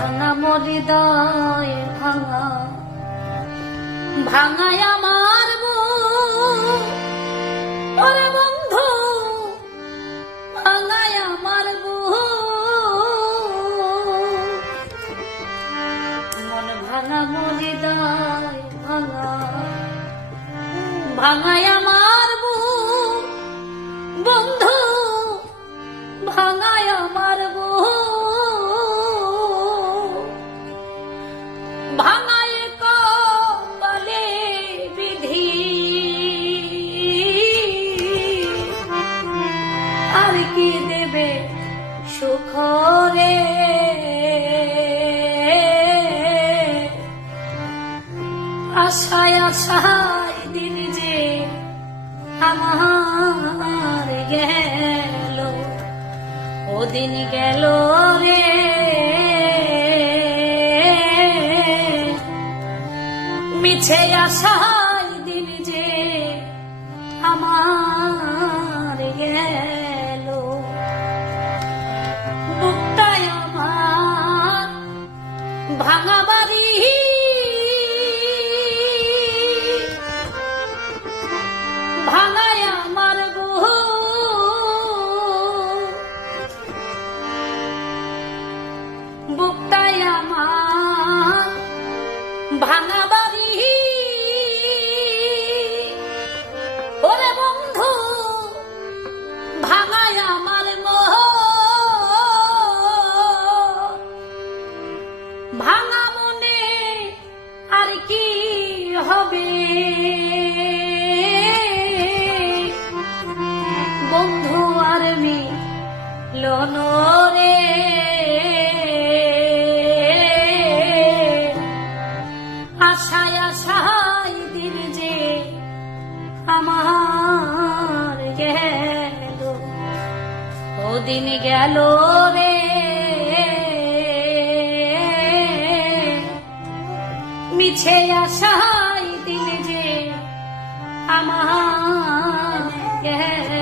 ভাঙা মোর হৃদয় ভাঙা ভাঙায় আমার বুক ওরে বন্ধু ভাঙায় আমার বুক মন ভাঙা মোর হৃদয় ভাঙা ভাঙায় আমার বুক বন্ধু ভাঙায় আমার বুক ভাঙায় কপালে বিধি আর কি দেবে সুখ রে আশায় আশায় দিন যে আমার গেল ওদিন গেল রে মিছে আশায় দিন যে আমার গেল বুকটায় আমার ভাঙা বাড়ি ভাঙায় আমার বুকটায় আমার ভাঙা বাড়ি ওরে বন্ধু ভাঙায় আমার ভাঙা মনে আর কি হবে বন্ধু আর মিলন রে আশায় আশায় দিন যে আমার গেল ওদিন গেল রে মিছে আশায় দিন যে আমার গেল